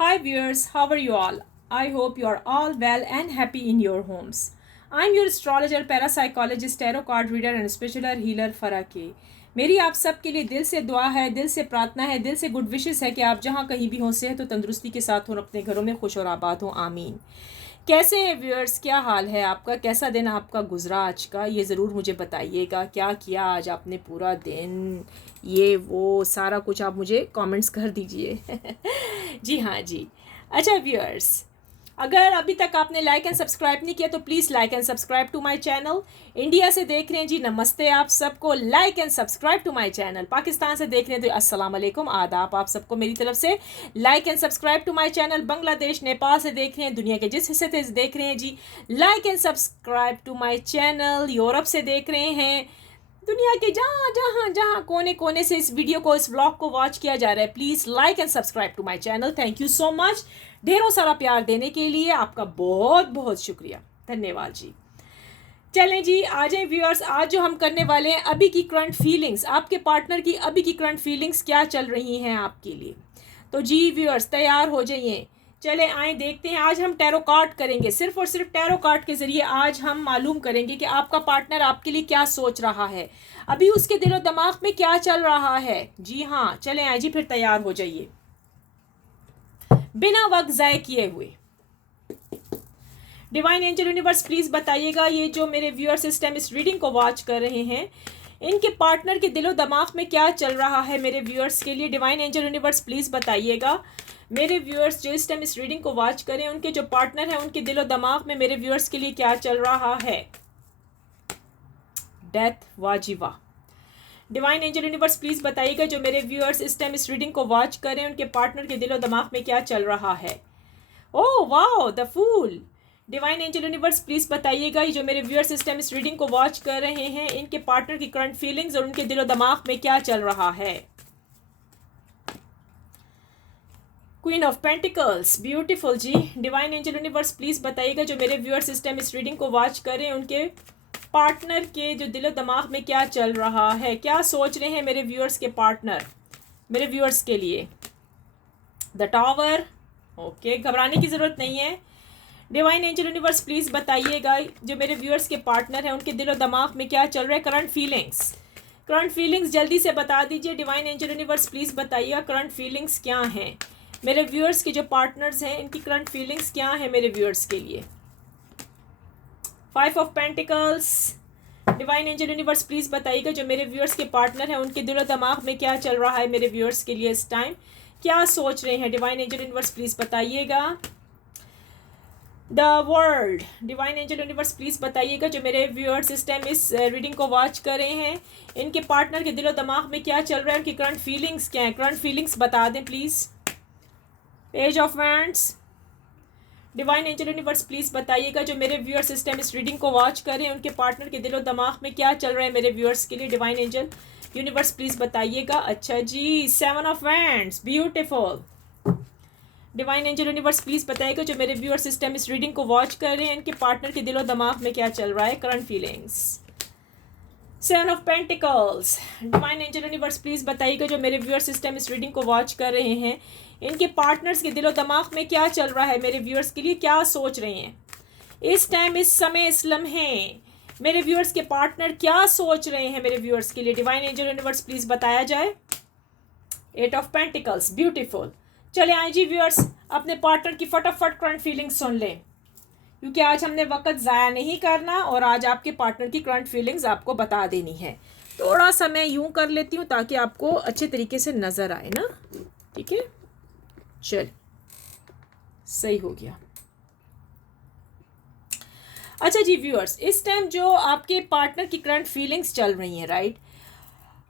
Hi viewers, how are you all? I hope you are all well and happy in your homes. I'm your astrologer, parapsychologist, tarot card reader and spiritual healer फरा के। मेरी आप सब के लिए दिल से दुआ है, दिल से प्रार्थना है, दिल से गुड विशेस है कि आप जहाँ कहीं भी हों सेहत और तंदुरुस्ती के साथ हों, अपने घरों में खुश और आबाद हों। आमीन। कैसे हैं व्यूअर्स? क्या हाल है आपका? कैसा दिन आपका गुजरा आज का? ये ज़रूर मुझे बताइएगा। क्या किया आज आपने पूरा दिन? ये वो सारा कुछ आप मुझे कमेंट्स कर दीजिए। जी हाँ जी। अच्छा व्यूअर्स, अगर अभी तक आपने लाइक एंड सब्सक्राइब नहीं किया तो please like and subscribe to my channel. India से देख रहे हैं जी, नमस्ते आप सबको, like and subscribe to my channel. Pakistan से देख रहे हैं तो अस्सलाम वालेकुम, आदाब आप सबको मेरी तरफ से, like and subscribe to my channel. Bangladesh Nepal से देख रहे हैं, दुनिया के जिस हिस्से से देख रहे हैं जी, like and subscribe to my channel. Europe से देख रहे हैं, दुनिया के जहाँ जहाँ जहाँ कोने कोने से इस वीडियो को, इस व्लॉग को वॉच किया जा रहा है, please like and subscribe to my channel. Thank you so much, ढेरों सारा प्यार देने के लिए आपका बहुत बहुत शुक्रिया, धन्यवाद जी। चलें जी, आ जाएं व्यूअर्स। आज जो हम करने वाले हैं, अभी की करंट फीलिंग्स, आपके पार्टनर की अभी की करंट फीलिंग्स क्या चल रही हैं आपके लिए। तो जी व्यूअर्स, तैयार हो जाइए, चले आए देखते हैं। आज हम टैरो कार्ड करेंगे, सिर्फ और सिर्फ टैरो कार्ड के ज़रिए आज हम मालूम करेंगे कि आपका पार्टनर आपके लिए क्या सोच रहा है, अभी उसके दिलो दिमाग में क्या चल रहा है। जी हाँ, चले आए जी, फिर तैयार हो जाइए बिना वक्त ज़ाय किए हुए। डिवाइन एंजल यूनिवर्स प्लीज़ बताइएगा, ये जो मेरे व्यूअर्स इस टाइम इस रीडिंग को वॉच कर रहे हैं, इनके पार्टनर के दिलो दिमाग में क्या चल रहा है मेरे व्यूअर्स के लिए। डिवाइन एंजल यूनिवर्स प्लीज़ बताइएगा। मेरे व्यूअर्स जो इस टाइम इस रीडिंग को वॉच करें, उनके जो पार्टनर हैं उनके दिलो दिमाग में मेरे व्यूअर्स के लिए क्या चल रहा है। डेथ वाजिवा। डिवाइन एंजल यूनिवर्स प्लीज़ बताइएगा, जो मेरे व्यूअर्स इस टाइम इस रीडिंग को वॉच करें, उनके पार्टनर के दिलो दिमाग में क्या चल रहा है। Oh wow, the fool. Divine angel universe please बताइएगा, ये जो मेरे व्यूअर्स इस टाइम इस रीडिंग को वॉच कर रहे हैं, इनके पार्टनर की करंट फीलिंग्स और उनके दिलो दिमाग में क्या चल रहा है। क्वीन ऑफ पेंटिकल्स, ब्यूटीफुल जी। डिवाइन एंजल यूनिवर्स प्लीज़ बताइएगा, जो मेरे व्यूअर्स इस टाइम इस रीडिंग को वॉच कर रहे हैं, उनके पार्टनर के जो दिलो दिमाग में क्या चल रहा है, क्या सोच रहे हैं मेरे व्यूअर्स के पार्टनर मेरे व्यूअर्स के लिए। The tower. ओके, घबराने की ज़रूरत नहीं है। डिवाइन एंजल यूनिवर्स प्लीज़ बताइएगा, जो मेरे व्यूअर्स के पार्टनर हैं उनके दिलो दिमाग में क्या चल रहा है। करंट फीलिंग्स जल्दी से बता दीजिए। डिवाइन एंजल यूनिवर्स प्लीज़ बताइएगा, करंट फीलिंग्स क्या हैं मेरे व्यूअर्स के जो पार्टनर्स हैं, इनकी करंट फीलिंग्स क्या हैं मेरे व्यूअर्स के लिए। 5 of pentacles. Divine angel universe please बताइएगा, जो मेरे व्यूअर्स के पार्टनर हैं उनके दिलो दिमाग में क्या चल रहा है मेरे व्यूअर्स के लिए इस टाइम, क्या सोच रहे हैं। डिवाइन एंजल यूनिवर्स प्लीज़ बताइएगा। The world. Divine angel universe please बताइएगा, जो मेरे व्यूअर्स इस टाइम इस रीडिंग को वॉच कर रहे हैं, इनके पार्टनर के दिलो दिमाग में क्या चल रहा है, उनकी करंट फीलिंग्स क्या है। करंट फीलिंग्स बता दें please. Page of wands. Divine angel universe please बताइएगा, जो मेरे व्यूअर्स इस टाइम इस रीडिंग को वॉच कर रहे हैं, उनके पार्टनर के दिलो दिमाग में क्या चल रहा है मेरे व्यूअर्स के लिए। डिवाइन एंजल यूनिवर्स प्लीज़ बताइएगा। अच्छा जी, 7 of wands, beautiful. Divine angel universe please बताइएगा, जो मेरे व्यूअर्स इस टाइम इस रीडिंग को वॉच कर रहे हैं, इनके पार्टनर के दिलो दिमाग में क्या चल रहा है। Current feelings. 7 of pentacles. Divine angel universe please बताइएगा, जो मेरे व्यूअर्स इस टाइम इस रीडिंग को वॉच कर रहे हैं, इनके पार्टनर्स के दिलो दिमाग में क्या चल रहा है मेरे व्यूअर्स के लिए, क्या सोच रहे हैं इस टाइम, इस समय, इस लम्हे। मेरे व्यूअर्स के पार्टनर क्या सोच रहे हैं मेरे व्यूअर्स के लिए। डिवाइन एंजल यूनिवर्स प्लीज़ बताया जाए। 8 ऑफ पेंटिकल्स, ब्यूटीफुल। चले आए जी व्यूअर्स, अपने पार्टनर की फटाफट करंट फीलिंग्स सुन लें, क्योंकि आज हमने वक्त ज़ाया नहीं करना और आज आपके पार्टनर की करंट फीलिंग्स आपको बता देनी है। थोड़ा सा मैं यूं कर लेती हूँ ताकि आपको अच्छे तरीके से नज़र आए ना। ठीक है, चल सही हो गया। अच्छा जी व्यूअर्स, इस टाइम जो आपके पार्टनर की करंट फीलिंग्स चल रही हैं, राइट,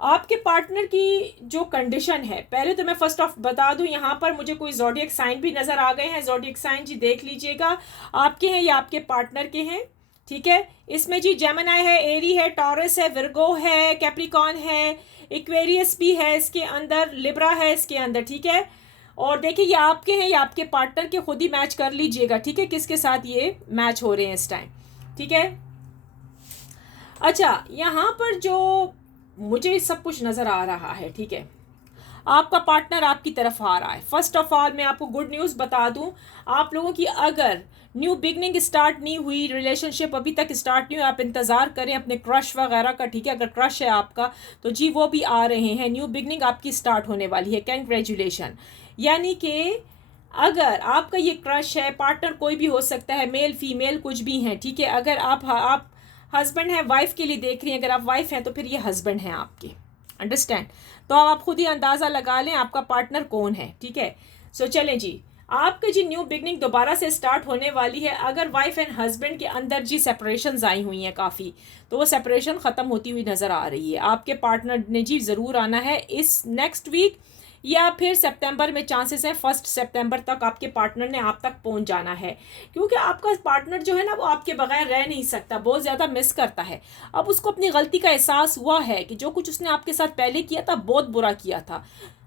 आपके पार्टनर की जो कंडीशन है, पहले तो मैं फर्स्ट ऑफ बता दूं, यहाँ पर मुझे कोई ज़ोडिएक साइन भी नज़र आ गए हैं। ज़ोडिएक साइन जी देख लीजिएगा, आपके हैं या आपके पार्टनर के हैं। ठीक है, इसमें जी जेमिनी है, एरी है, टॉरस है, विर्गो है, कैप्रिकॉन है, इक्वेरियस भी है इसके अंदर, लिब्रा है इसके अंदर। ठीक है, और देखिए ये आपके हैं या आपके पार्टनर के, खुद ही मैच कर लीजिएगा। ठीक है, किसके साथ ये मैच हो रहे हैं इस टाइम। ठीक है, अच्छा यहाँ पर जो मुझे सब कुछ नज़र आ रहा है, ठीक है, आपका पार्टनर आपकी तरफ आ रहा है। फर्स्ट ऑफ ऑल मैं आपको गुड न्यूज़ बता दूं, आप लोगों की अगर न्यू बिगनिंग स्टार्ट नहीं हुई, रिलेशनशिप अभी तक स्टार्ट नहीं हुई, आप इंतज़ार करें अपने क्रश वगैरह का, ठीक है। अगर क्रश है आपका तो जी वो भी आ रहे हैं, न्यू बिगनिंग आपकी स्टार्ट होने वाली है। कैंग्रेचुलेशन। यानी कि अगर आपका ये क्रश है, पार्टनर कोई भी हो सकता है, मेल फीमेल कुछ भी हैं, ठीक है। अगर आप हस्बैंड हैं, वाइफ के लिए देख रही हैं, अगर आप वाइफ हैं तो फिर ये हस्बैंड हैं आपके, अंडरस्टैंड। तो अब आप खुद ही अंदाज़ा लगा लें आपका पार्टनर कौन है, ठीक है। सो चलें जी, आपकी जी न्यू बिगनिंग दोबारा से स्टार्ट होने वाली है। अगर वाइफ एंड हस्बैंड के अंदर जी सेपरेशंस आई हुई हैं काफ़ी, तो वो सेपरेशन ख़त्म होती हुई नज़र आ रही है। आपके पार्टनर ने जी ज़रूर आना है इस नेक्स्ट वीक या फिर सितंबर में चांसेस है 1 सितंबर तक आपके पार्टनर ने आप तक पहुंच जाना है। क्योंकि आपका पार्टनर जो है ना वो आपके बगैर रह नहीं सकता, बहुत ज़्यादा मिस करता है। अब उसको अपनी गलती का एहसास हुआ है कि जो कुछ उसने आपके साथ पहले किया था बहुत बुरा किया था।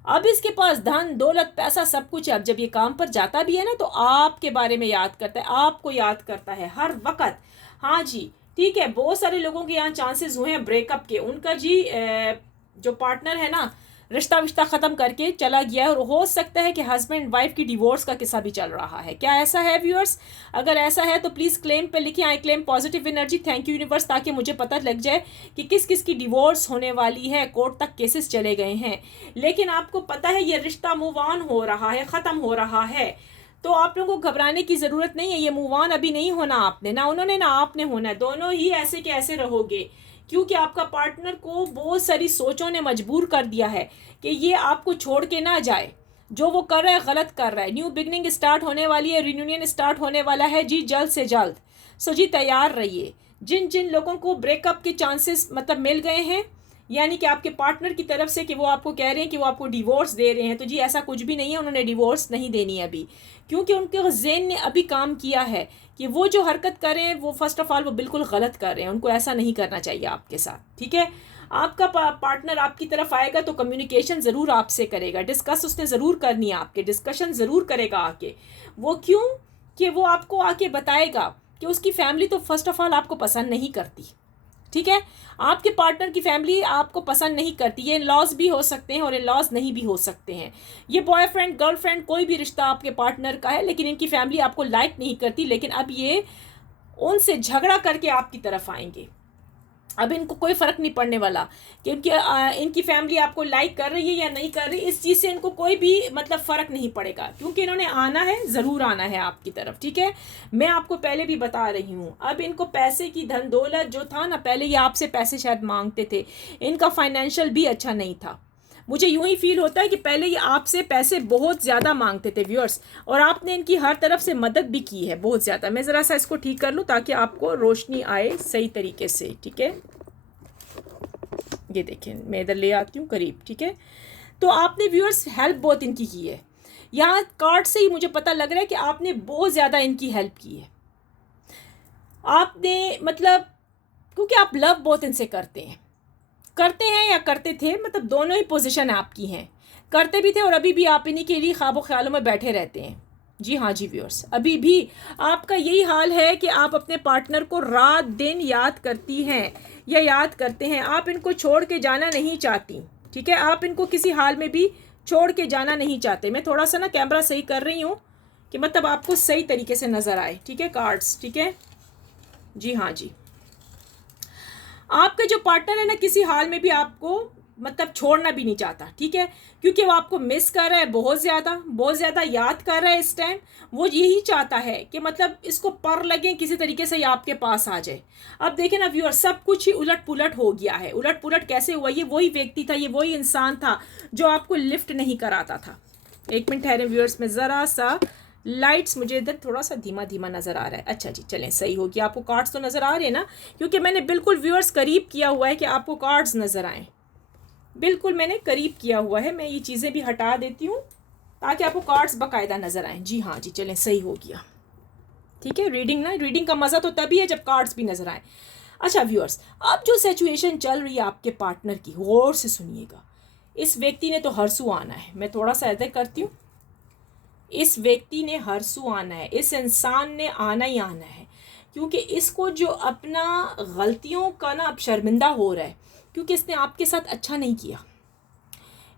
अब इसके पास धन दौलत पैसा सब कुछ है। अब जब ये काम पर जाता भी है ना तो आपके बारे में याद करता है, आपको याद करता है हर वक्त। हाँ जी, ठीक है। बहुत सारे लोगों के यहाँ चांसेस हुए हैं ब्रेकअप के, उनका जी जो पार्टनर है ना रिश्ता विश्ता ख़त्म करके चला गया है, और हो सकता है कि हस्बैंड वाइफ की डिवोर्स का किस्सा भी चल रहा है। क्या ऐसा है व्यूअर्स? अगर ऐसा है तो प्लीज़ क्लेम पे लिखें, I claim positive energy, thank you universe, ताकि मुझे पता लग जाए कि किस किस की डिवोर्स होने वाली है। कोर्ट तक केसेस चले गए हैं, लेकिन आपको पता है ये रिश्ता मूव ऑन हो रहा है, ख़त्म हो रहा है। तो आप लोगों को घबराने की ज़रूरत नहीं है। ये मूव ऑन अभी नहीं होना आपने, ना उन्होंने ना आपने होना है, दोनों ही ऐसे के ऐसे रहोगे। क्योंकि आपका पार्टनर को बहुत सारी सोचों ने मजबूर कर दिया है कि ये आपको छोड़ के ना जाए। जो वो कर रहा है गलत कर रहा है। न्यू बिगनिंग स्टार्ट होने वाली है, रियूनियन स्टार्ट होने वाला है जी जल्द से जल्द। सो जी तैयार रहिए। जिन जिन लोगों को ब्रेकअप के चांसेस मतलब मिल गए हैं, यानी कि आपके पार्टनर की तरफ से कि वो आपको कह रहे हैं कि वो आपको डिवोर्स दे रहे हैं, तो जी ऐसा कुछ भी नहीं है, उन्होंने डिवोर्स नहीं देनी है अभी। क्योंकि उनके ज़हन ने अभी काम किया है कि वो जो हरकत कर रहे हैं वो फर्स्ट ऑफ ऑल वो बिल्कुल गलत कर रहे हैं, उनको ऐसा नहीं करना चाहिए आपके साथ, ठीक है। आपका पार्टनर आपकी तरफ आएगा तो कम्युनिकेशन ज़रूर आपसे करेगा, डिस्कस उसने ज़रूर करनी है, आपके डिस्कशन ज़रूर करेगा आके। वो क्यों? कि वो आपको आके बताएगा कि उसकी फैमिली तो फर्स्ट ऑफ ऑल आपको पसंद नहीं करती, ठीक है। आपके पार्टनर की फैमिली आपको पसंद नहीं करती। ये लॉस भी हो सकते हैं और ये लॉस नहीं भी हो सकते हैं। ये बॉयफ्रेंड गर्लफ्रेंड कोई भी रिश्ता आपके पार्टनर का है, लेकिन इनकी फैमिली आपको लाइक नहीं करती। लेकिन अब ये उनसे झगड़ा करके आपकी तरफ आएंगे। अब इनको कोई फ़र्क नहीं पड़ने वाला कि इनकी फैमिली आपको लाइक कर रही है या नहीं कर रही। इस चीज़ से इनको कोई भी मतलब फ़र्क नहीं पड़ेगा, क्योंकि इन्होंने आना है, ज़रूर आना है आपकी तरफ, ठीक है। मैं आपको पहले भी बता रही हूँ, अब इनको पैसे की धन दौलत जो था ना, पहले ये आपसे पैसे शायद मांगते थे, इनका फाइनेंशियल भी अच्छा नहीं था। मुझे यूं ही फील होता है कि पहले ये आपसे पैसे बहुत ज़्यादा मांगते थे व्यूअर्स, और आपने इनकी हर तरफ से मदद भी की है बहुत ज़्यादा। मैं ज़रा सा इसको ठीक कर लूँ ताकि आपको रोशनी आए सही तरीके से, ठीक है। ये देखें, मैं इधर ले आती हूँ करीब, ठीक है। तो आपने व्यूअर्स हेल्प बहुत इनकी की है। यहाँ कार्ड से ही मुझे पता लग रहा है कि आपने बहुत ज़्यादा इनकी हेल्प की है। आपने मतलब क्योंकि आप लव बहुत इनसे करते हैं या करते थे, मतलब दोनों ही पोजीशन आपकी हैं। करते भी थे और अभी भी आप इन्हीं के लिए ख्वाबों ख्यालों में बैठे रहते हैं। जी हाँ जी व्यूअर्स, अभी भी आपका यही हाल है कि आप अपने पार्टनर को रात दिन याद करती हैं या याद करते हैं। आप इनको छोड़ के जाना नहीं चाहती, ठीक है। आप इनको किसी हाल में भी छोड़ के जाना नहीं चाहते। मैं थोड़ा सा ना कैमरा सही कर रही हूँ कि मतलब आपको सही तरीके से नज़र आए, ठीक है, कार्ड्स, ठीक है। जी हाँ जी, आपके जो पार्टनर है ना किसी हाल में भी आपको मतलब छोड़ना भी नहीं चाहता, ठीक है। क्योंकि वो आपको मिस कर रहा है, बहुत ज़्यादा याद कर रहा है इस टाइम। वो यही चाहता है कि मतलब इसको पर लगे किसी तरीके से ये आपके पास आ जाए। अब देखें ना व्यूअर, सब कुछ ही उलट पुलट हो गया है। उलट पुलट कैसे हुआ? ये वही व्यक्ति था, ये वही इंसान था जो आपको लिफ्ट नहीं कराता था। एक मिनट ठहरे व्यूअर्स, में ज़रा सा लाइट्स मुझे इधर थोड़ा सा धीमा धीमा नज़र आ रहा है। अच्छा जी, चलें, सही हो गया। आपको कार्ड्स तो नज़र आ रहे हैं ना? क्योंकि मैंने बिल्कुल व्यूअर्स करीब किया हुआ है कि आपको कार्ड्स नज़र आएँ। बिल्कुल मैंने करीब किया हुआ है। मैं ये चीज़ें भी हटा देती हूँ ताकि आपको कार्ड्स बाकायदा नज़र आएँ। जी हाँ जी, चलें, सही हो गया, ठीक है। रीडिंग का मज़ा तो तभी है जब कार्ड्स भी नज़र आए। अच्छा व्यूअर्स, अब जो सिचुएशन चल रही है आपके पार्टनर की, गौर से सुनिएगा। इस व्यक्ति ने तो हरसू आना है। मैं थोड़ा सा इधर करती हूँ। इस व्यक्ति ने हरसू आना है, इस इंसान ने आना ही आना है। क्योंकि इसको जो अपना गलतियों का ना अब शर्मिंदा हो रहा है, क्योंकि इसने आपके साथ अच्छा नहीं किया।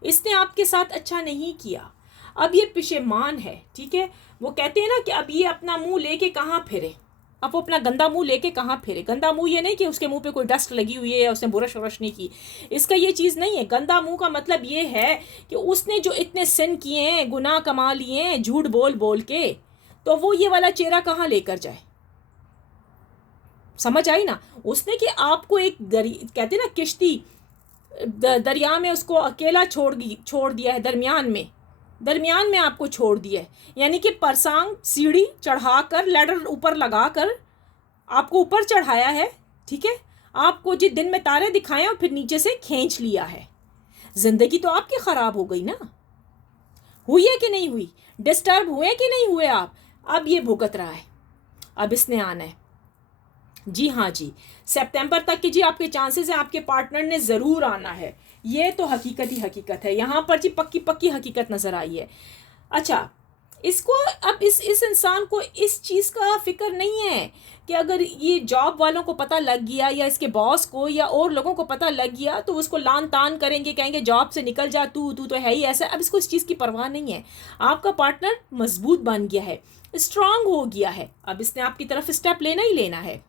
इसने आपके साथ अच्छा नहीं किया, अब ये पशेमान है, ठीक है। वो कहते हैं ना कि अब ये अपना मुंह लेके कहाँ फिरे, अब वो अपना गंदा मुंह लेके कहाँ फिरे। गंदा मुंह ये नहीं कि उसके मुंह पे कोई डस्ट लगी हुई है या उसने बुरश वरश नहीं की, इसका ये चीज़ नहीं है। गंदा मुंह का मतलब ये है कि उसने जो इतने सिन किए हैं, गुनाह कमा लिए हैं झूठ बोल बोल के, तो वो ये वाला चेहरा कहाँ लेकर जाए। समझ आई ना। उसने कि आपको एक कहते ना किश्ती दरिया में उसको अकेला छोड़ दिया है, दरमियान में आपको छोड़ दिया है, यानी कि परसांग सीढ़ी चढ़ाकर लैडर ऊपर लगाकर आपको ऊपर चढ़ाया है, ठीक है। आपको जिस दिन में तारे दिखाए और फिर नीचे से खींच लिया है। जिंदगी तो आपकी खराब हो गई ना, हुई है कि नहीं हुई, डिस्टर्ब हुए कि नहीं हुए आप। अब ये भुगत रहा है, अब इसने आना है। जी हाँ जी, सितंबर तक की जी आपके चांसेस हैं, आपके पार्टनर ने ज़रूर आना है। ये तो हकीकत ही हकीकत है, यहाँ पर जी पक्की पक्की हकीकत नज़र आई है। अच्छा, इसको अब इस इंसान को इस चीज़ का फिक्र नहीं है कि अगर ये जॉब वालों को पता लग गया या इसके बॉस को या और लोगों को पता लग गया तो उसको लान तान करेंगे, कहेंगे जॉब से निकल जा, तू तो है ही ऐसा। अब इसको इस चीज़ की परवाह नहीं है। आपका पार्टनर मजबूत बन गया है, स्ट्रांग हो गया है, अब इसने आपकी तरफ स्टेप लेना ही लेना है।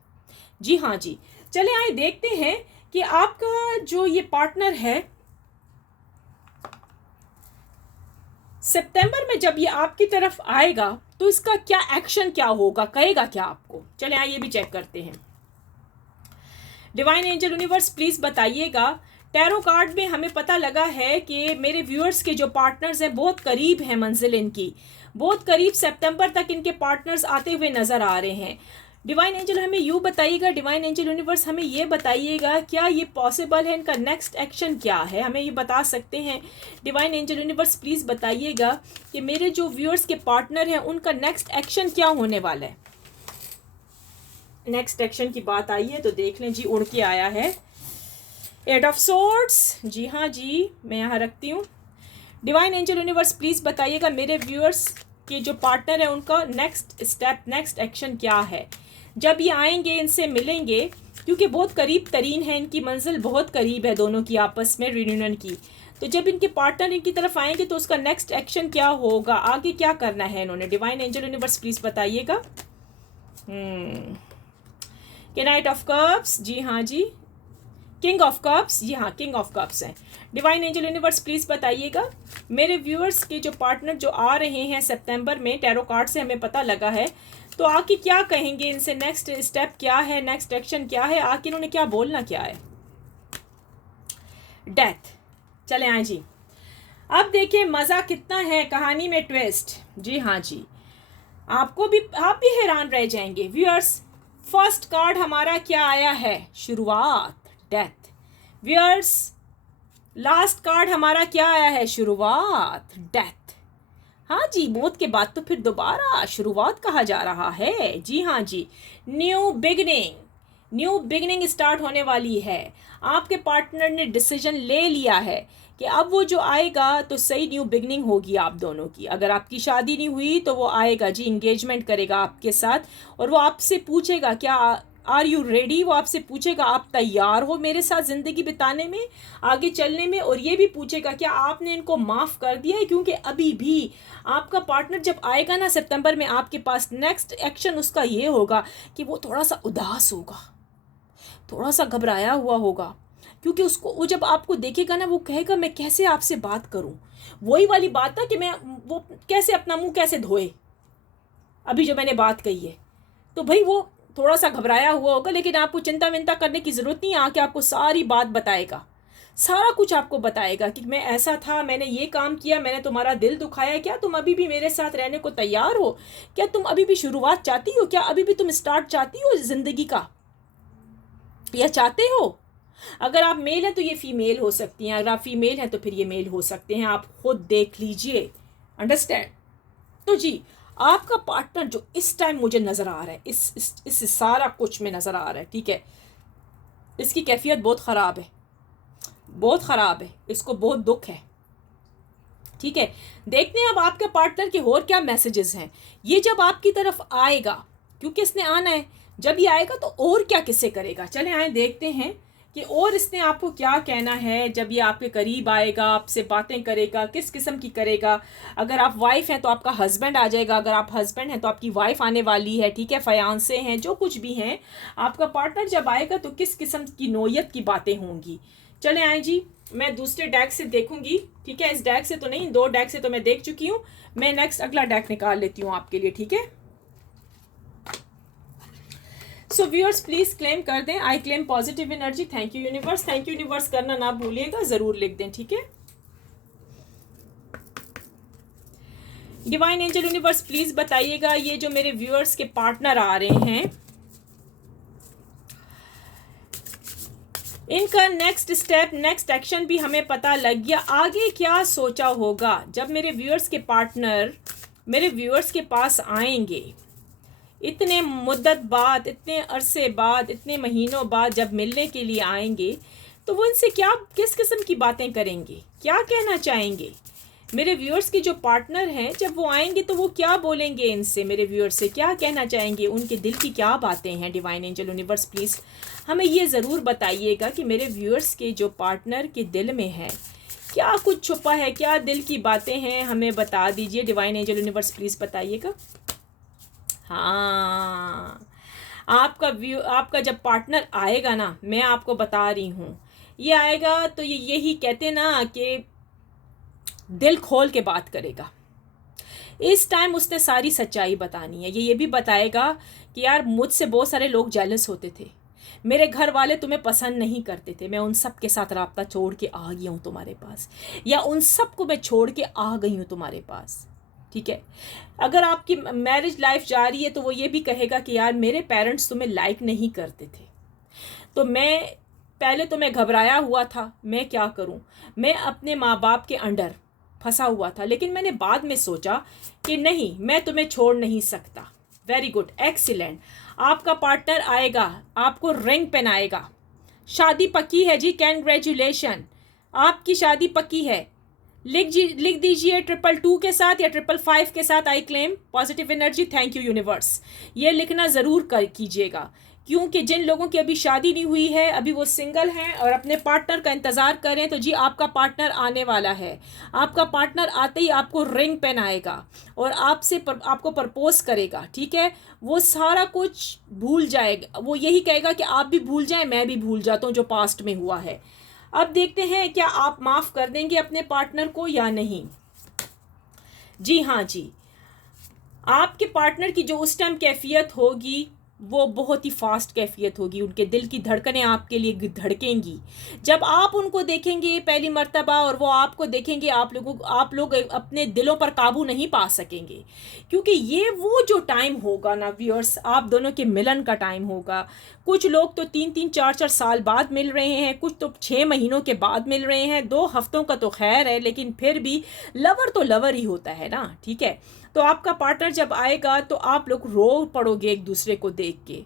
जी हाँ जी, चले आए देखते हैं कि आपका जो ये पार्टनर है सितंबर में जब ये आपकी तरफ आएगा तो इसका क्या एक्शन क्या होगा, कहेगा क्या आपको। चले आइए ये भी चेक करते हैं। डिवाइन एंजल यूनिवर्स प्लीज बताइएगा। टैरो कार्ड में हमें पता लगा है कि मेरे व्यूअर्स के जो पार्टनर्स हैं बहुत करीब हैं, मंजिल इनकी बहुत करीब, सितंबर तक इनके पार्टनर्स आते हुए नजर आ रहे हैं। डिवाइन एंजल हमें यूँ बताइएगा, डिवाइन एंजल यूनिवर्स हमें ये बताइएगा क्या ये पॉसिबल है, इनका नेक्स्ट एक्शन क्या है, हमें ये बता सकते हैं। डिवाइन एंजल यूनिवर्स प्लीज़ बताइएगा कि मेरे जो व्यूअर्स के पार्टनर हैं उनका नेक्स्ट एक्शन क्या होने वाला है। नेक्स्ट एक्शन की बात आई है तो देख लें जी, उड़ के आया है 8 ऑफ सोर्ड्स। जी हाँ जी, मैं यहाँ रखती हूँ। डिवाइन एंजल यूनिवर्स प्लीज़ बताइएगा मेरे व्यूअर्स के जो पार्टनर है उनका नेक्स्ट स्टेप, नेक्स्ट एक्शन क्या है। जब ये आएंगे, इनसे मिलेंगे, क्योंकि बहुत करीब तरीन है, इनकी मंजिल बहुत करीब है दोनों की आपस में रियूनियन की। तो जब इनके पार्टनर इनकी तरफ आएंगे तो उसका नेक्स्ट एक्शन क्या होगा, आगे क्या करना है इन्होंने। डिवाइन एंजल यूनिवर्स प्लीज़ बताइएगा। नाइट ऑफ कप्स, जी हाँ जी, किंग ऑफ कप्स, जी हाँ किंग ऑफ कप्स हैं। डिवाइन एंजल यूनिवर्स प्लीज़ बताइएगा मेरे व्यूअर्स के जो पार्टनर जो आ रहे हैं सितंबर में, टैरो कार्ड से हमें पता लगा है, तो आके क्या कहेंगे, इनसे नेक्स्ट स्टेप क्या है, नेक्स्ट एक्शन क्या है, आके इन्होंने क्या बोलना क्या है। डेथ। चले आए जी, अब देखिए मज़ा कितना है कहानी में, ट्विस्ट। जी हाँ जी, आप भी हैरान रह जाएंगे व्यूअर्स। फर्स्ट कार्ड हमारा क्या आया है, शुरुआत, डेथ। व्यूअर्स लास्ट कार्ड हमारा क्या आया है, शुरुआत, डेथ। हाँ जी, मौत के बाद तो फिर दोबारा शुरुआत कहा जा रहा है। जी हाँ जी, new beginning, new beginning start होने वाली है। आपके पार्टनर ने डिसीजन ले लिया है कि अब वो जो आएगा तो सही न्यू बिगनिंग होगी आप दोनों की। अगर आपकी शादी नहीं हुई तो वो आएगा जी, इंगेजमेंट करेगा आपके साथ और वो आपसे पूछेगा क्या आर यू रेडी, वो आपसे पूछेगा आप तैयार हो मेरे साथ ज़िंदगी बिताने में, आगे चलने में, और ये भी पूछेगा क्या आपने इनको माफ़ कर दिया है। क्योंकि अभी भी आपका पार्टनर जब आएगा ना सितंबर में आपके पास, नेक्स्ट एक्शन उसका ये होगा कि वो थोड़ा सा उदास होगा, थोड़ा सा घबराया हुआ होगा, क्योंकि उसको वो जब आपको देखेगा ना वो कहेगा मैं कैसे आपसे बात करूं। वही वाली बात है कि मैं वो कैसे अपना मुंह कैसे धोए, अभी जो मैंने बात कही है। तो भाई वो थोड़ा सा घबराया हुआ होगा, लेकिन आपको चिंता विंता करने की ज़रूरत नहीं है, आके आपको सारी बात बताएगा, सारा कुछ आपको बताएगा कि मैं ऐसा था, मैंने ये काम किया, मैंने तुम्हारा दिल दुखाया, क्या तुम अभी भी मेरे साथ रहने को तैयार हो, क्या तुम अभी भी शुरुआत चाहती हो, क्या अभी भी तुम स्टार्ट चाहती हो ज़िंदगी का, या चाहते हो। अगर आप मेल हैं तो ये फीमेल हो सकती हैं, अगर आप फीमेल हैं तो फिर ये मेल हो सकते हैं, आप खुद देख लीजिए, अंडरस्टैंड। तो जी आपका पार्टनर जो इस टाइम मुझे नज़र आ रहा है, इस सारा कुछ में नज़र आ रहा है, ठीक है, इसकी कैफियत बहुत ख़राब है, बहुत ख़राब है, इसको बहुत दुख है, ठीक है। देखते हैं अब आपके पार्टनर के और क्या मैसेजेस हैं। ये जब आपकी तरफ आएगा, क्योंकि इसने आना है, जब ये आएगा तो और क्या किससे करेगा। चले आए देखते हैं कि और इसने आपको क्या कहना है जब ये आपके करीब आएगा, आपसे बातें करेगा, किस किस्म की करेगा। अगर आप वाइफ हैं तो आपका हस्बैंड आ जाएगा, अगर आप हस्बैंड हैं तो आपकी वाइफ आने वाली है, ठीक है, फयांसे हैं, जो कुछ भी हैं, आपका पार्टनर जब आएगा तो किस किस्म की नोयत की बातें होंगी। चले आए जी, मैं दूसरे डेक से देखूंगी, ठीक है। इस डेक से तो नहीं, 2 डेक से तो मैं देख चुकी हूँ। मैं नेक्स्ट अगला डेक निकाल लेती हूँ आपके लिए, ठीक है। सो व्यूअर्स प्लीज क्लेम कर दें, I claim positive energy. Thank you universe, thank you universe करना ना भूलिएगा, जरूर लिख दें, ठीक है। डिवाइन एंजल यूनिवर्स प्लीज बताइएगा, ये जो मेरे व्यूअर्स के पार्टनर आ रहे हैं, इनका नेक्स्ट स्टेप, नेक्स्ट एक्शन भी हमें पता लग गया। आगे क्या सोचा होगा जब मेरे व्यूअर्स के पार्टनर मेरे व्यूअर्स के पास आएंगे, इतने मुद्दत बाद, इतने अरसे बाद, इतने महीनों बाद जब मिलने के लिए आएंगे, तो वो इनसे क्या, किस किस्म की बातें करेंगे, क्या कहना चाहेंगे। मेरे व्यूअर्स के जो पार्टनर हैं जब वो आएंगे तो वो क्या बोलेंगे इनसे, मेरे व्यूअर्स से क्या कहना चाहेंगे, उनके दिल की क्या बातें हैं। डिवाइन एंजल यूनिवर्स प्लीज़ हमें ये ज़रूर बताइएगा कि मेरे व्यूअर्स के जो पार्टनर के दिल में है क्या कुछ छुपा है, क्या दिल की बातें हैं, हमें बता दीजिए। डिवाइन एंजल यूनिवर्स प्लीज़ बताइएगा। हाँ, आपका जब पार्टनर आएगा ना, मैं आपको बता रही हूँ, ये आएगा तो ये यही कहते ना कि दिल खोल के बात करेगा। इस टाइम उसने सारी सच्चाई बतानी है। ये भी बताएगा कि यार मुझसे बहुत सारे लोग जेलस होते थे, मेरे घर वाले तुम्हें पसंद नहीं करते थे, मैं उन सब के साथ राब्ता छोड़ के आ गया हूँ तुम्हारे पास, या उन सब को मैं छोड़ के आ गई हूँ तुम्हारे पास, ठीक है। अगर आपकी मैरिज लाइफ जा रही है तो वो ये भी कहेगा कि यार मेरे पेरेंट्स तुम्हें लाइक नहीं करते थे, तो पहले तो मैं घबराया हुआ था, मैं क्या करूं, मैं अपने माँ बाप के अंडर फंसा हुआ था, लेकिन मैंने बाद में सोचा कि नहीं, मैं तुम्हें छोड़ नहीं सकता। Very good, excellent. आपका पार्टनर आएगा, आपको रिंग पहनाएगा, शादी पक्की है जी, कैंग्रेचुलेशन, आपकी शादी पक्की है। लिख दीजिए 222 के साथ या 555 के साथ, I claim positive energy. Thank you universe, ये लिखना ज़रूर कीजिएगा, क्योंकि जिन लोगों की अभी शादी नहीं हुई है, अभी वो सिंगल हैं और अपने पार्टनर का इंतज़ार करें, तो जी आपका पार्टनर आने वाला है। आपका पार्टनर आते ही आपको रिंग पहनाएगा और आपको प्रपोज करेगा, ठीक है। वो सारा कुछ भूल जाएगा, वो यही कहेगा कि आप भी भूल जाएं, मैं भी भूल जाता हूँ जो पास्ट में हुआ है। अब देखते हैं क्या आप माफ़ कर देंगे अपने पार्टनर को या नहीं। जी हाँ जी, आपके पार्टनर की जो उस टाइम कैफियत होगी वो बहुत ही फास्ट कैफियत होगी, उनके दिल की धड़कनें आपके लिए धड़केंगी जब आप उनको देखेंगे पहली मर्तबा, और वो आपको देखेंगे, आप लोग अपने दिलों पर काबू नहीं पा सकेंगे, क्योंकि ये वो जो टाइम होगा ना व्यूअर्स, आप दोनों के मिलन का टाइम होगा। कुछ लोग तो 3-3, 4-4 साल बाद मिल रहे हैं, कुछ तो 6 महीनों के बाद मिल रहे हैं, 2 हफ्तों का तो खैर है, लेकिन फिर भी लवर तो लवर ही होता है ना, ठीक है। तो आपका पार्टनर जब आएगा तो आप लोग रो पड़ोगे एक दूसरे को देख के,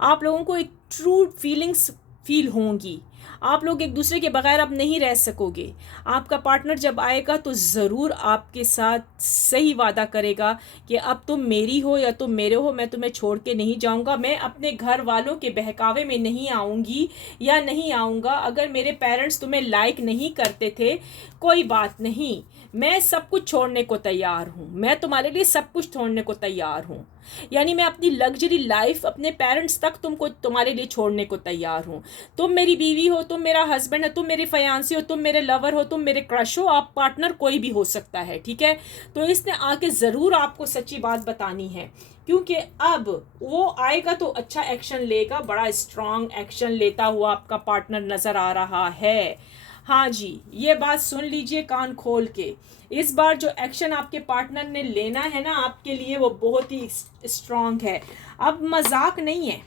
आप लोगों को एक ट्रू फीलिंग्स फील होंगी, आप लोग एक दूसरे के बगैर अब नहीं रह सकोगे। आपका पार्टनर जब आएगा तो ज़रूर आपके साथ सही वादा करेगा कि अब तुम मेरी हो या तुम मेरे हो, मैं तुम्हें छोड़ के नहीं जाऊंगा, मैं अपने घर वालों के बहकावे में नहीं आऊँगी या नहीं आऊँगा। अगर मेरे पेरेंट्स तुम्हें लाइक नहीं करते थे, कोई बात नहीं, मैं सब कुछ छोड़ने को तैयार हूँ, मैं तुम्हारे लिए सब कुछ छोड़ने को तैयार हूँ। यानी मैं अपनी लग्जरी लाइफ, अपने पेरेंट्स तक तुम्हारे लिए छोड़ने को तैयार हूँ। तुम मेरी बीवी हो, तुम मेरा हस्बैंड है, तुम मेरे फयांसी हो, तुम मेरे लवर हो, तुम मेरे क्रश हो, आप पार्टनर कोई भी हो सकता है, ठीक है। तो इसने आके ज़रूर आपको सच्ची बात बतानी है, क्योंकि अब वो आएगा तो अच्छा एक्शन लेगा, बड़ा स्ट्रांग एक्शन लेता हुआ आपका पार्टनर नज़र आ रहा है। हाँ जी, ये बात सुन लीजिए कान खोल के, इस बार जो एक्शन आपके पार्टनर ने लेना है ना आपके लिए, वो बहुत ही स्ट्रांग है। अब मजाक नहीं है,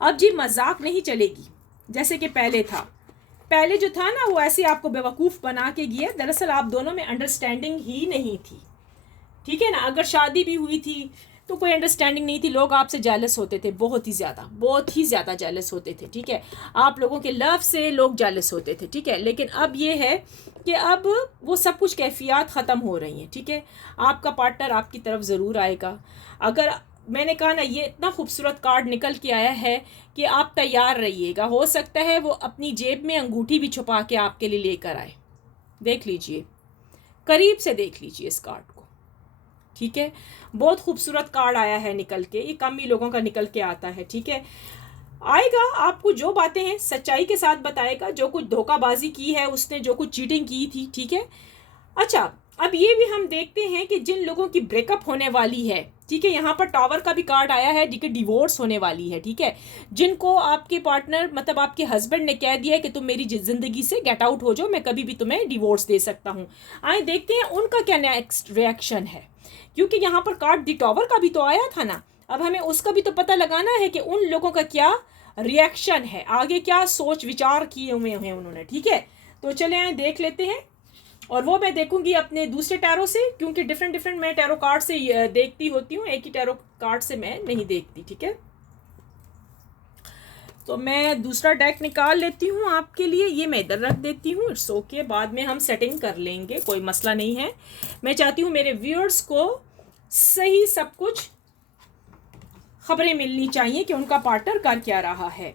अब जी मजाक नहीं चलेगी जैसे कि पहले था। पहले जो था ना वो ऐसे आपको बेवकूफ़ बना के गया, दरअसल आप दोनों में अंडरस्टैंडिंग ही नहीं थी, ठीक है ना। अगर शादी भी हुई थी तो कोई अंडरस्टैंडिंग नहीं थी, लोग आपसे जेलस होते थे, बहुत ही ज़्यादा जेलस होते थे, ठीक है। आप लोगों के लव से लोग जेलस होते थे, ठीक है। लेकिन अब ये है कि अब वो सब कुछ कैफियत ख़त्म हो रही हैं, ठीक है। आपका पार्टनर आपकी तरफ ज़रूर आएगा। अगर मैंने कहा ना, ये इतना खूबसूरत कार्ड निकल के आया है कि आप तैयार रहिएगा। हो सकता है वो अपनी जेब में अंगूठी भी छुपा के आपके लिए लेकर आए। देख लीजिए, करीब से देख लीजिए इस कार्ड को, ठीक है। बहुत खूबसूरत कार्ड आया है निकल के, ये कम ही लोगों का निकल के आता है, ठीक है। आएगा, आपको जो बातें हैं सच्चाई के साथ बताएगा, जो कुछ धोखाबाजी की है उसने, जो कुछ चीटिंग की थी, ठीक है। अच्छा, अब ये भी हम देखते हैं कि जिन लोगों की ब्रेकअप होने वाली है, ठीक है, यहाँ पर टावर का भी कार्ड आया है, ठीक है, डिवोर्स होने वाली है, ठीक है। जिनको आपके पार्टनर मतलब आपके हस्बैंड ने कह दिया है कि तुम मेरी जिंदगी से गेट आउट हो जाओ, मैं कभी भी तुम्हें डिवोर्स दे सकता हूँ। आए देखते हैं उनका क्या नेक्स्ट रिएक्शन है, क्योंकि यहाँ पर कार्ड दी टावर का भी तो आया था ना। अब हमें उसका भी तो पता लगाना है कि उन लोगों का क्या रिएक्शन है, आगे क्या सोच विचार किए हुए हैं उन्होंने, ठीक है। तो चले आए देख लेते हैं, और वो मैं देखूंगी अपने दूसरे टैरो से, क्योंकि डिफरेंट मैं टैरो कार्ड से देखती होती हूँ, एक ही टैरो कार्ड से मैं नहीं देखती, ठीक है। तो मैं दूसरा डेक निकाल लेती हूँ आपके लिए, ये मैं इधर रख देती हूँ, इट्स ओके, बाद में हम सेटिंग कर लेंगे, कोई मसला नहीं है। मैं चाहती हूँ मेरे व्यूअर्स को सही सब कुछ खबरें मिलनी चाहिए कि उनका पार्टनर कर क्या रहा है।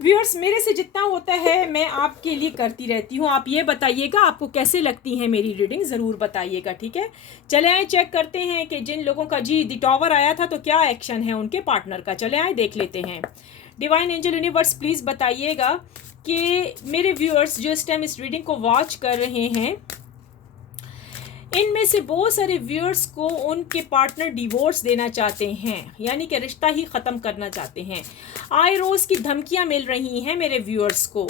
व्यूअर्स, मेरे से जितना होता है मैं आपके लिए करती रहती हूँ। आप ये बताइएगा आपको कैसे लगती है मेरी रीडिंग, ज़रूर बताइएगा, ठीक है। चले आए चेक करते हैं कि जिन लोगों का जी द टावर आया था तो क्या एक्शन है उनके पार्टनर का। चले आए देख लेते हैं। डिवाइन एंजल यूनिवर्स प्लीज़ बताइएगा कि मेरे व्यूअर्स जो इस टाइम इस रीडिंग को वॉच कर रहे हैं, इनमें से बहुत सारे व्यूअर्स को उनके पार्टनर डिवोर्स देना चाहते हैं, यानी कि रिश्ता ही ख़त्म करना चाहते हैं। आई रोज़ की धमकियां मिल रही हैं मेरे व्यूअर्स को,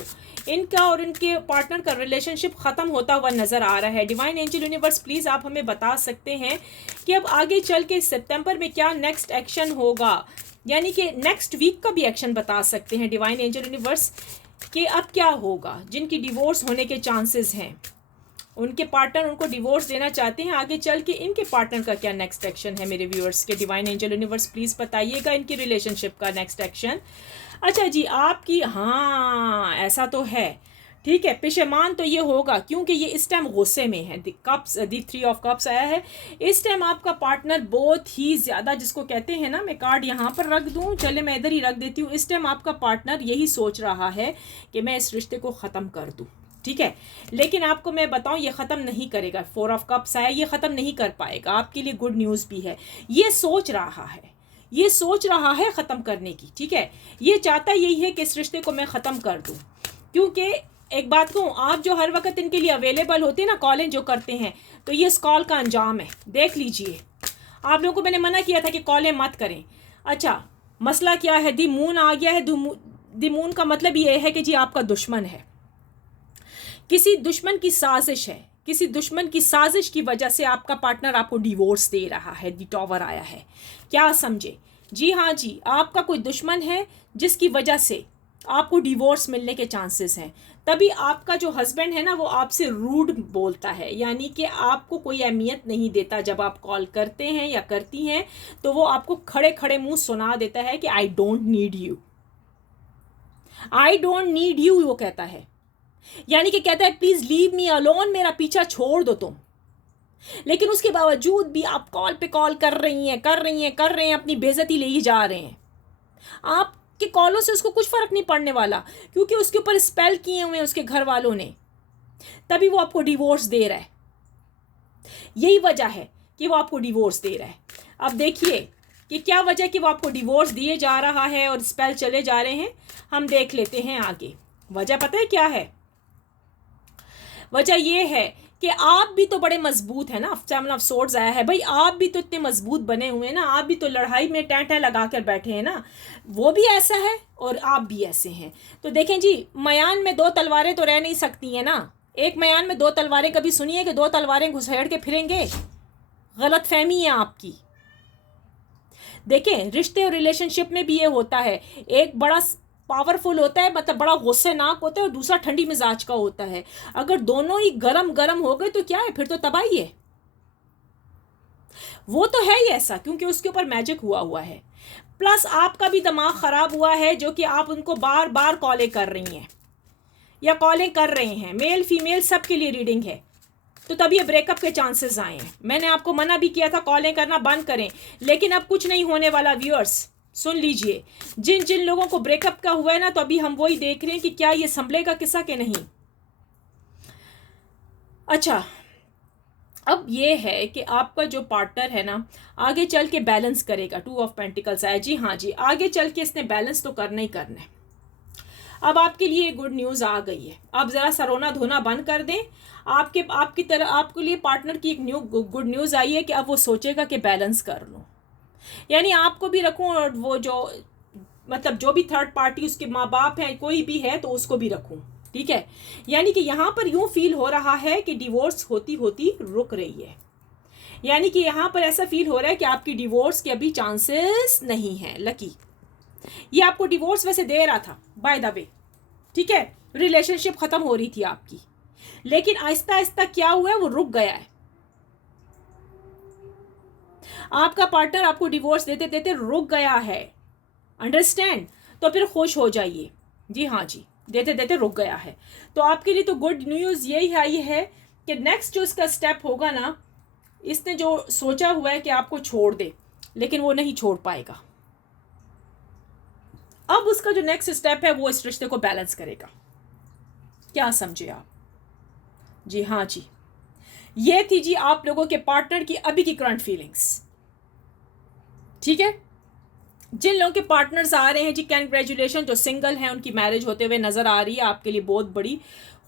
इनका और इनके पार्टनर का रिलेशनशिप ख़त्म होता हुआ नज़र आ रहा है। डिवाइन एंजल यूनिवर्स प्लीज़ आप हमें बता सकते हैं कि अब आगे चल के सितंबर में क्या नेक्स्ट एक्शन होगा, यानी कि नेक्स्ट वीक का भी एक्शन बता सकते हैं डिवाइन एंजल यूनिवर्स कि अब क्या होगा। जिनकी डिवोर्स होने के चांसेस हैं, उनके पार्टनर उनको डिवोर्स देना चाहते हैं, आगे चल के इनके पार्टनर का क्या नेक्स्ट एक्शन है मेरे व्यूअर्स के। डिवाइन एंजल यूनिवर्स प्लीज़ बताइएगा इनकी रिलेशनशिप का नेक्स्ट एक्शन। अच्छा जी, आपकी हाँ ऐसा तो है, ठीक है। पेशेमान तो ये होगा क्योंकि ये इस टाइम गुस्से में है। दी 3 ऑफ कप्स आया है। इस टाइम आपका पार्टनर बहुत ही ज़्यादा, जिसको कहते हैं ना, मैं कार्ड यहाँ पर रख दूँ, चले मैं इधर ही रख देती हूँ। इस टाइम आपका पार्टनर यही सोच रहा है कि मैं इस रिश्ते को ख़त्म कर दूँ, ठीक है। लेकिन आपको मैं बताऊं ये ख़त्म नहीं करेगा। 4 ऑफ कप्स आया, ये ख़त्म नहीं कर पाएगा। आपके लिए गुड न्यूज़ भी है, ये सोच रहा है, ये सोच रहा है ख़त्म करने की, ठीक है। ये चाहता यही है कि इस रिश्ते को मैं ख़त्म कर दूं, क्योंकि एक बात कहूँ, आप जो हर वक्त इनके लिए अवेलेबल होते हैं ना, कॉलें जो करते हैं, तो ये इस कॉल का अंजाम है। देख लीजिए, आप लोगों को मैंने मना किया था कि कॉलें मत करें। अच्छा, मसला क्या है, दी मून आ गया है। दी मून का मतलब ये है कि जी आपका दुश्मन है, किसी दुश्मन की साजिश है, किसी दुश्मन की साजिश की वजह से आपका पार्टनर आपको डिवोर्स दे रहा है। दी टावर आया है, क्या समझे? जी हाँ जी, आपका कोई दुश्मन है जिसकी वजह से आपको डिवोर्स मिलने के चांसेस हैं। तभी आपका जो हस्बैंड है ना, वो आपसे रूड बोलता है, यानी कि आपको कोई अहमियत नहीं देता। जब आप कॉल करते हैं या करती हैं तो वो आपको खड़े खड़े मुंह सुना देता है कि I don't need you, I don't need you, वो कहता है। यानी कि कहता है प्लीज लीव मी अलोन, मेरा पीछा छोड़ दो तुम। लेकिन उसके बावजूद भी आप कॉल पे कॉल कर रही हैं, अपनी बेइज्जती ले ही जा रहे हैं। आपके कॉलों से उसको कुछ फर्क नहीं पड़ने वाला, क्योंकि उसके ऊपर स्पेल किए हुए हैं उसके घर वालों ने, तभी वो आपको डिवोर्स दे रहा है। यही वजह है कि वो आपको डिवोर्स दे रहा है। अब देखिए कि क्या वजह कि वो आपको डिवोर्स दिए जा रहा है और स्पेल चले जा रहे हैं, हम देख लेते हैं आगे। वजह पता है क्या है? वजह यह है कि आप भी तो बड़े मजबूत हैं ना। 7 ऑफ सोर्ड्स आया है, भाई आप भी तो इतने मजबूत बने हुए हैं ना, आप भी तो लड़ाई में टैंटा लगा कर बैठे हैं ना। वो भी ऐसा है और आप भी ऐसे हैं। तो देखें जी, मयान में 2 तलवारें तो रह नहीं सकती हैं ना। एक मयान में 2 तलवारें, कभी सुनिए कि 2 तलवारें घुसेड़ के फिरेंगे? गलत फहमी है आपकी। देखें, रिश्ते और रिलेशनशिप में भी ये होता है, एक बड़ा पावरफुल होता है, मतलब बड़ा गुस्सेनाक होता है, और दूसरा ठंडी मिजाज का होता है। अगर दोनों ही गरम गरम हो गए तो क्या है, फिर तो तबाही है। वो तो है ही ऐसा, क्योंकि उसके ऊपर मैजिक हुआ है। प्लस आपका भी दिमाग खराब हुआ है, जो कि आप उनको बार बार कॉलें कर रही हैं या कॉलें कर रहे हैं। मेल फीमेल सबके लिए रीडिंग है। तो तब ये ब्रेकअप के चांसेस आए हैं। मैंने आपको मना भी किया था कॉलें करना बंद करें, लेकिन अब कुछ नहीं होने वाला। व्यूअर्स सुन लीजिए, जिन जिन लोगों को ब्रेकअप का हुआ है ना, तो अभी हम वही देख रहे हैं कि क्या ये संभलेगा किस्सा के नहीं। अच्छा, अब ये है कि आपका जो पार्टनर है ना, आगे चल के बैलेंस करेगा। 2 ऑफ पेंटिकल्स आया जी, हाँ जी, आगे चल के इसने बैलेंस तो करना ही करना है। अब आपके लिए गुड न्यूज़ आ गई है, आप ज़रा सरोना धोना बंद कर दें। आपकी तरह आपके लिए पार्टनर की एक गुड न्यूज़ आई है कि अब वो सोचेगा कि बैलेंस कर लो, यानी आपको भी रखूं और वो जो मतलब जो भी थर्ड पार्टी उसके माँ बाप हैं कोई भी है तो उसको भी रखूं, ठीक है। यानी कि यहाँ पर यूं फील हो रहा है कि डिवोर्स होती होती रुक रही है, यानी कि यहाँ पर ऐसा फील हो रहा है कि आपकी डिवोर्स के अभी चांसेस नहीं है। लकी ये आपको डिवोर्स वैसे दे रहा था बाय द वे, ठीक है, रिलेशनशिप खत्म हो रही थी आपकी, लेकिन आहिस्ता आहिस्ता क्या हुआ है, वो रुक गया है। आपका पार्टनर आपको डिवोर्स देते देते रुक गया है, अंडरस्टैंड। तो फिर खुश हो जाइए, जी हाँ जी, देते देते रुक गया है। तो आपके लिए तो गुड न्यूज़ यही आई है कि नेक्स्ट जो इसका स्टेप होगा ना, इसने जो सोचा हुआ है कि आपको छोड़ दे, लेकिन वो नहीं छोड़ पाएगा। अब उसका जो नेक्स्ट स्टेप है वो इस रिश्ते को बैलेंस करेगा। क्या समझे आप? जी हाँ जी, ये थी जी आप लोगों के पार्टनर की अभी की करंट फीलिंग्स, ठीक है। जिन लोगों के पार्टनर्स आ रहे हैं जी, कैंग्रेचुलेशन। जो सिंगल हैं उनकी मैरिज होते हुए नजर आ रही है, आपके लिए बहुत बड़ी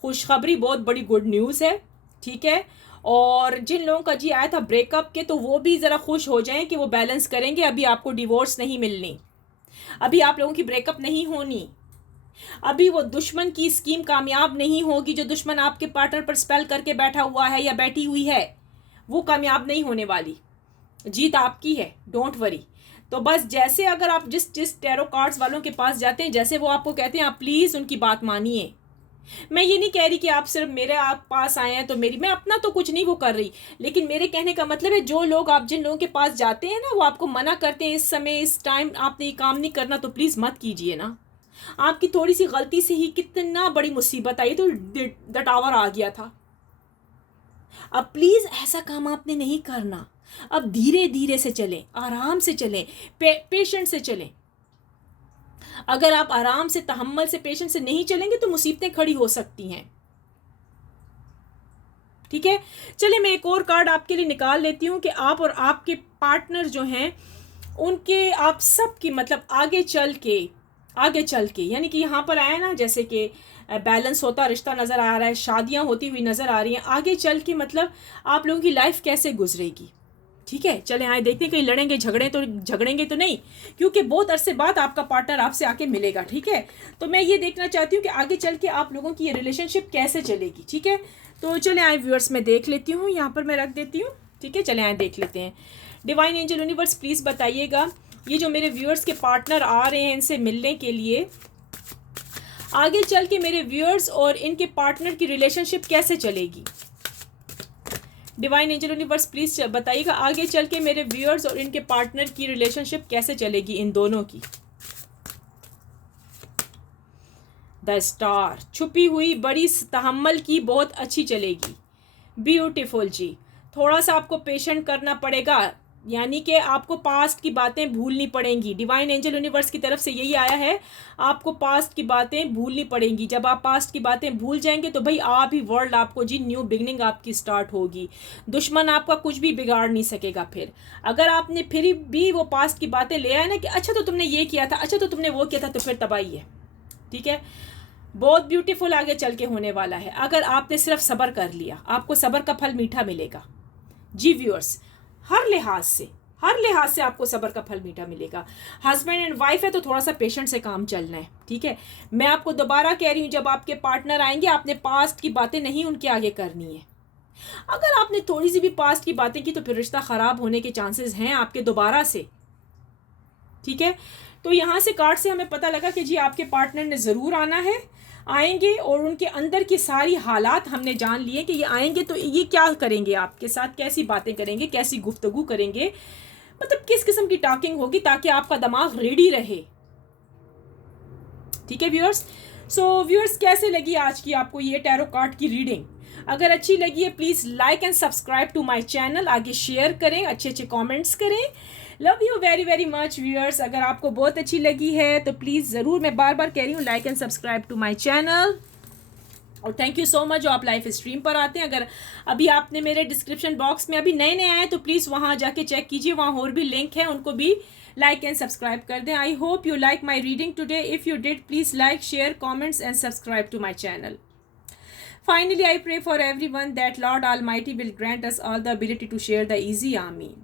खुशखबरी, बहुत बड़ी गुड न्यूज़ है, ठीक है। और जिन लोगों का जी आया था ब्रेकअप के, तो वो भी ज़रा खुश हो जाएं कि वो बैलेंस करेंगे। अभी आपको डिवोर्स नहीं मिलनी, अभी आप लोगों की ब्रेकअप नहीं होनी, अभी वो दुश्मन की स्कीम कामयाब नहीं होगी। जो दुश्मन आपके पार्टनर पर स्पेल करके बैठा हुआ है या बैठी हुई है, वो कामयाब नहीं होने वाली। जीत आपकी है, डोंट वरी। तो बस जैसे अगर आप जिस टैरो कार्ड्स वालों के पास जाते हैं, जैसे वो आपको कहते हैं, आप प्लीज़ उनकी बात मानिए। मैं ये नहीं कह रही कि आप सिर्फ मेरे आप पास आए हैं तो मैं अपना तो कुछ नहीं वो कर रही, लेकिन मेरे कहने का मतलब है जो लोग आप जिन लोगों के पास जाते हैं ना, वो आपको मना करते हैं इस समय इस टाइम आपने ये काम नहीं करना, तो प्लीज़ मत कीजिए ना। आपकी थोड़ी सी गलती से ही कितना बड़ी मुसीबत आई, तो द टावर आ गया था। अब प्लीज़ ऐसा काम आपने नहीं करना। अब धीरे धीरे से चलें, आराम से चलें, पेशेंट से चलें। अगर आप आराम से, तहम्मुल से, पेशेंट से नहीं चलेंगे तो मुसीबतें खड़ी हो सकती हैं, ठीक है। चले मैं एक और कार्ड आपके लिए निकाल लेती हूँ कि आप और आपके पार्टनर जो हैं उनके आप सब की मतलब आगे चल के यानी कि यहाँ पर आया ना, जैसे कि बैलेंस होता रिश्ता नज़र आ रहा है, शादियाँ होती हुई नज़र आ रही हैं, आगे चल के मतलब आप लोगों की लाइफ कैसे गुजरेगी, ठीक है। चले आए देखते हैं, कहीं झगड़ेंगे तो नहीं, क्योंकि बहुत अरसे बाद आपका पार्टनर आपसे आके मिलेगा, ठीक है। तो मैं ये देखना चाहती हूँ कि आगे चल के आप लोगों की ये रिलेशनशिप कैसे चलेगी, ठीक है। तो चले आए व्यूअर्स, मैं देख लेती हूँ, यहाँ पर मैं रख देती हूँ, ठीक है। चले आए देख लेते हैं। डिवाइन एंजल यूनिवर्स प्लीज़ बताइएगा, ये जो मेरे व्यूअर्स के पार्टनर आ रहे हैं इनसे मिलने के लिए, आगे चल के मेरे व्यूअर्स और इनके पार्टनर की रिलेशनशिप कैसे चलेगी। डिवाइन एंजल यूनिवर्स प्लीज़ बताइएगा, आगे चल के मेरे व्यूअर्स और इनके पार्टनर की रिलेशनशिप कैसे चलेगी, इन दोनों की। द स्टार, छुपी हुई बड़ी तहम्मुल की, बहुत अच्छी चलेगी, ब्यूटीफुल जी। थोड़ा सा आपको पेशेंट करना पड़ेगा, यानी कि आपको पास्ट की बातें भूलनी पड़ेंगी। डिवाइन एंजल यूनिवर्स की तरफ से यही आया है, आपको पास्ट की बातें भूलनी पड़ेंगी। जब आप पास्ट की बातें भूल जाएंगे तो भाई आप ही वर्ल्ड आपको जी न्यू बिगनिंग आपकी स्टार्ट होगी। दुश्मन आपका कुछ भी बिगाड़ नहीं सकेगा। फिर अगर आपने फिर भी वो पास्ट की बातें ले आए ना कि अच्छा तो तुमने ये किया था, अच्छा तो तुमने वो किया था, तो फिर तबाही है, ठीक है। बहुत ब्यूटीफुल आगे चल के होने वाला है। अगर आपने सिर्फ सब्र कर लिया, आपको सब्र का फल मीठा मिलेगा जी व्यूअर्स। हर लिहाज से आपको सब्र का फल मीठा मिलेगा। हस्बैंड एंड वाइफ है तो थोड़ा सा पेशेंट से काम चलना है, ठीक है। मैं आपको दोबारा कह रही हूँ, जब आपके पार्टनर आएंगे आपने पास्ट की बातें नहीं उनके आगे करनी है। अगर आपने थोड़ी सी भी पास्ट की बातें की तो फिर रिश्ता खराब होने के चांसेस हैं आपके दोबारा से, ठीक है। तो यहाँ से कार्ड से हमें पता लगा कि जी आपके पार्टनर ने ज़रूर आना है, आएंगे, और उनके अंदर की सारी हालात हमने जान लिए कि ये आएंगे तो ये क्या करेंगे, आपके साथ कैसी बातें करेंगे, कैसी गुफ्तगू करेंगे, मतलब किस किस्म की टॉकिंग होगी, ताकि आपका दिमाग रेडी रहे, ठीक है व्यूअर्स। सो व्यूअर्स, कैसे लगी आज की आपको ये टैरो कार्ड की रीडिंग? अगर अच्छी लगी है please like and subscribe to my channel, आगे शेयर करें, अच्छे अच्छे कमेंट्स करें। Love you very very much viewers. अगर आपको बहुत अच्छी लगी है तो प्लीज़ ज़रूर, मैं बार बार कह रही हूँ, like and subscribe to my channel. और थैंक यू सो मच जो आप लाइव स्ट्रीम पर आते हैं। अगर अभी आपने मेरे डिस्क्रिप्शन बॉक्स में अभी नए नए आए तो प्लीज़ वहाँ जाके चेक कीजिए, वहाँ और भी लिंक है, उनको भी लाइक एंड सब्सक्राइब कर दें। I hope you like my reading today. If you did please like, share, comments and subscribe to my channel. Finally, I pray for everyone that Lord Almighty will grant us all the ability to share the easy. Ameen.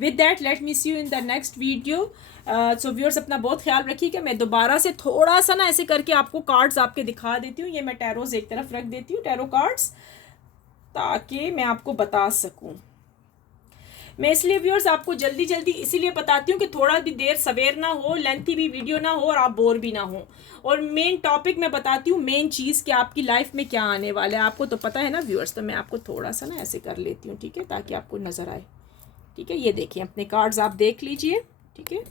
With that, let me see you in the next video. So viewers, अपना बहुत ख्याल रखिएगा। मैं दोबारा से थोड़ा सा ना ऐसे करके आपको कार्ड्स आपके दिखा देती हूँ। ये मैं टैरोज एक तरफ रख देती हूँ, टैरो कार्ड्स, ताकि मैं आपको बता सकूँ। मैं इसलिए व्यूअर्स आपको जल्दी जल्दी इसीलिए बताती हूँ कि थोड़ा भी देर सवेर ना हो, लेंथी भी वीडियो ना हो और आप बोर भी ना हो। और मेन टॉपिक मैं बताती हूँ, मेन चीज़ कि आपकी लाइफ में क्या आने वाला है, आपको तो पता है ना व्यूअर्स। तो मैं आपको थोड़ा सा ना ऐसे कर लेती हूँ, ठीक है, ताकि आपको नज़र आए। ठीक है, ये देखिए अपने कार्ड्स आप देख लीजिए, ठीक है,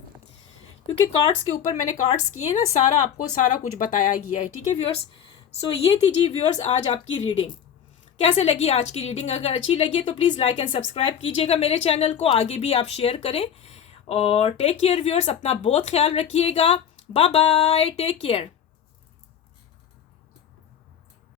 क्योंकि कार्ड्स के ऊपर मैंने कार्ड्स किए ना, सारा आपको सारा कुछ बताया गया है। ठीक है व्यूअर्स, सो ये थी जी व्यूअर्स आज आपकी रीडिंग। कैसे लगी आज की रीडिंग? अगर अच्छी लगी तो प्लीज़ लाइक एंड सब्सक्राइब कीजिएगा मेरे चैनल को, आगे भी आप शेयर करें। और टेक केयर व्यूअर्स, अपना बहुत ख्याल रखिएगा। Bye bye, take care.